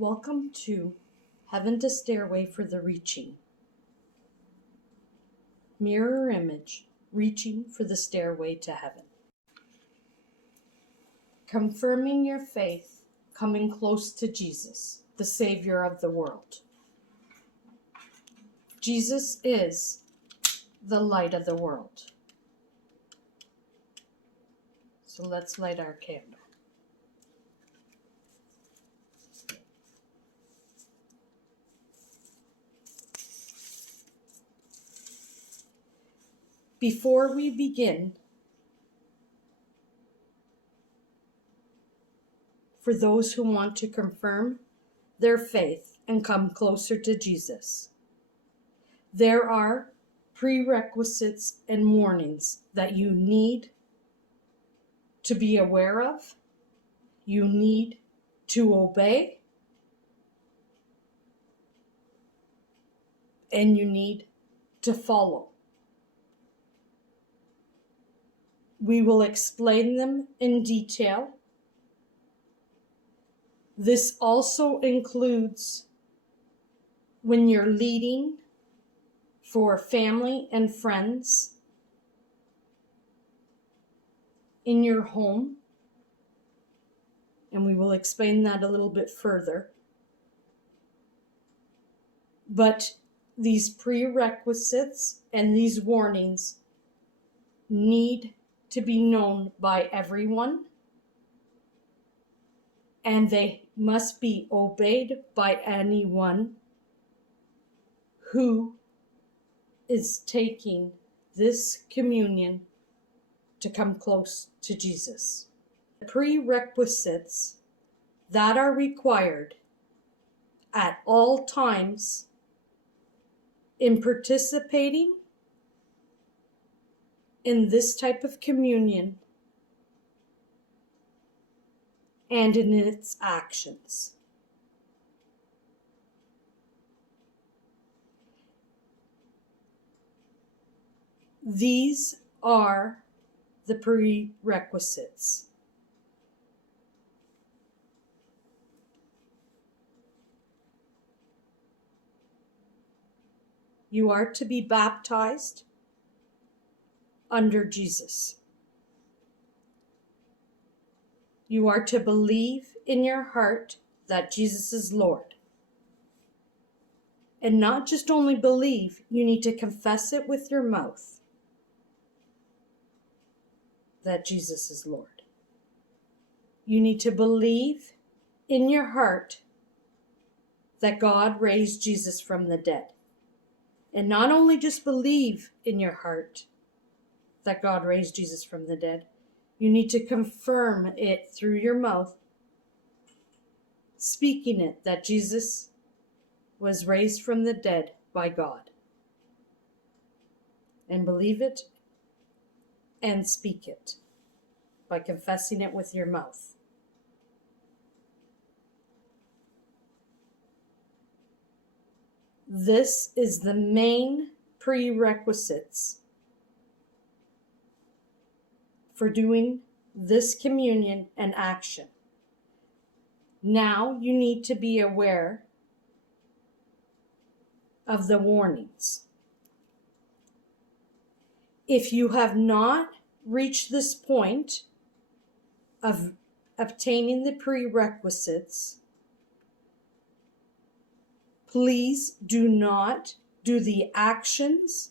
Welcome to Heaven to Stairway for the Reaching. Mirror image, reaching for the stairway to heaven. Confirming your faith, coming close to Jesus, the Savior of the world. Jesus is the light of the world. So let's light our candle. Before we begin, for those who want to confirm their faith and come closer to Jesus, there are prerequisites and warnings that you need to be aware of, you need to obey, and you need to follow. We will explain them in detail. This also includes when you're leading for family and friends in your home, and we will explain that a little bit further. But these prerequisites and these warnings need to be known by everyone, and they must be obeyed by anyone who is taking this communion to come close to Jesus. The prerequisites that are required at all times in participating in this type of communion and in its actions. These are the prerequisites. You are to be baptized under Jesus. You are to believe in your heart that Jesus is Lord. And not just only believe, you need to confess it with your mouth that Jesus is Lord. You need to believe in your heart that God raised Jesus from the dead. And not only just believe in your heart that God raised Jesus from the dead, you need to confirm it through your mouth, speaking it that Jesus was raised from the dead by God. And believe it and speak it by confessing it with your mouth. This is the main prerequisites for doing this communion and action. Now you need to be aware of the warnings. If you have not reached this point of obtaining the prerequisites, please do not do the actions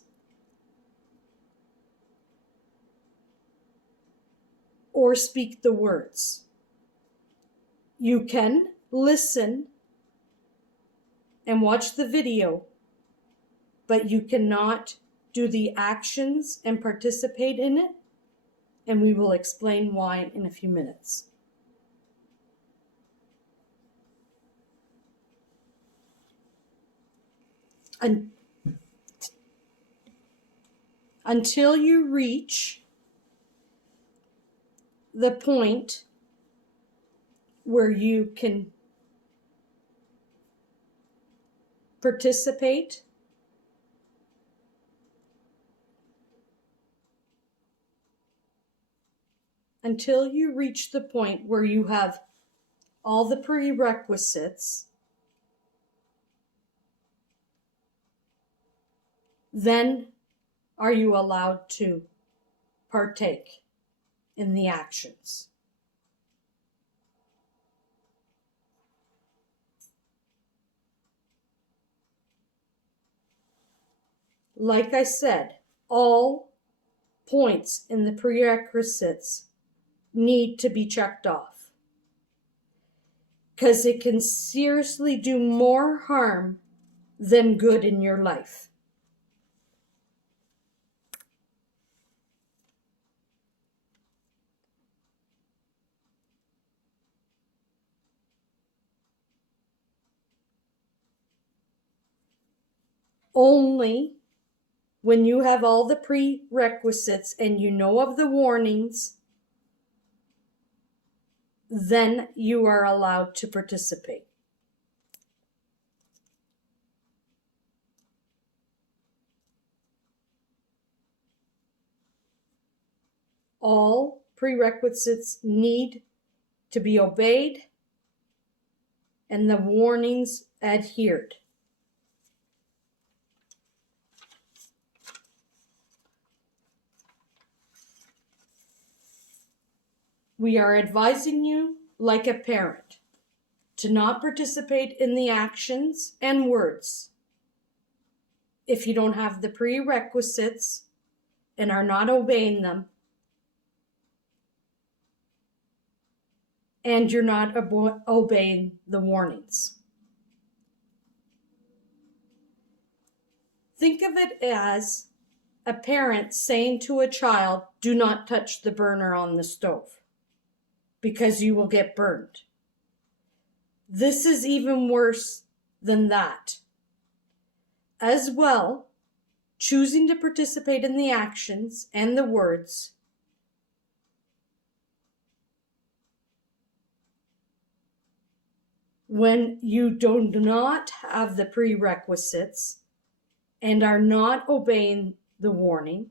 or speak the words. You can listen and watch the video, but you cannot do the actions and participate in it, and we will explain why in a few minutes. Until you reach the point where you can participate until you reach the point where you have all the prerequisites then are you allowed to partake in the actions. Like I said, all points in the prerequisites need to be checked off, because it can seriously do more harm than good in your life. Only when you have all the prerequisites and you know of the warnings, then you are allowed to participate. All prerequisites need to be obeyed and the warnings adhered. We are advising you, like a parent, to not participate in the actions and words if you don't have the prerequisites and are not obeying them, and you're not obeying the warnings. Think of it as a parent saying to a child, do not touch the burner on the stove because you will get burned. This is even worse than that. As well, choosing to participate in the actions and the words when you do not have the prerequisites and are not obeying the warning,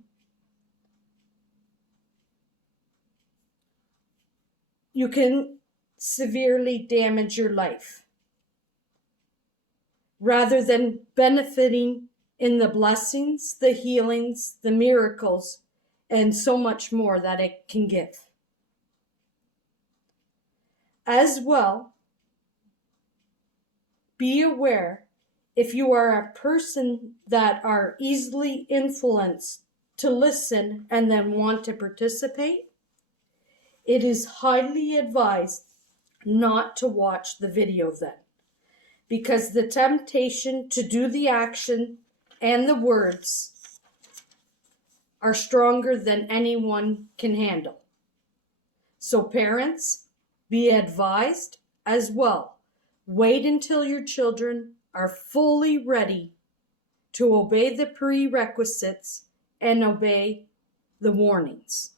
you can severely damage your life rather than benefiting in the blessings, the healings, the miracles, and so much more that it can give. As well, be aware, if you are a person that are easily influenced to listen and then want to participate, it is highly advised not to watch the video then, because the temptation to do the action and the words are stronger than anyone can handle. So parents, be advised as well. Wait until your children are fully ready to obey the prerequisites and obey the warnings.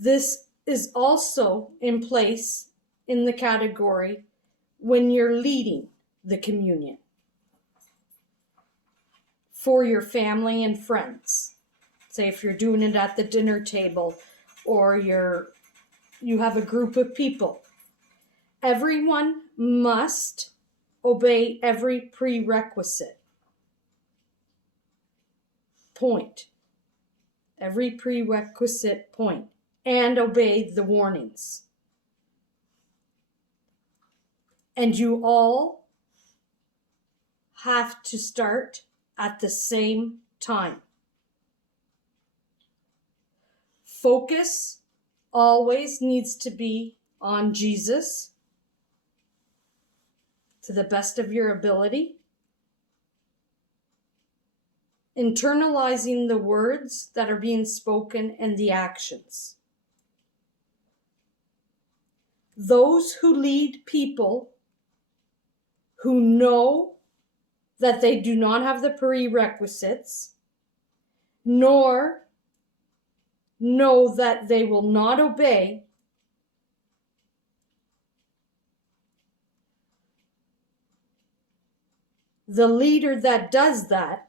This is also in place in the category when you're leading the communion for your family and friends. Say if you're doing it at the dinner table or you have a group of people. Everyone must obey every prerequisite point. Every prerequisite point. And obey the warnings. And you all have to start at the same time. Focus always needs to be on Jesus to the best of your ability. Internalizing the words that are being spoken and the actions. Those who lead people who know that they do not have the prerequisites, nor know that they will not obey, the leader that does that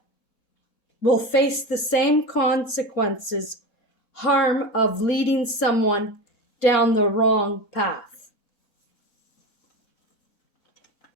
will face the same consequences, harm of leading someone down the wrong path.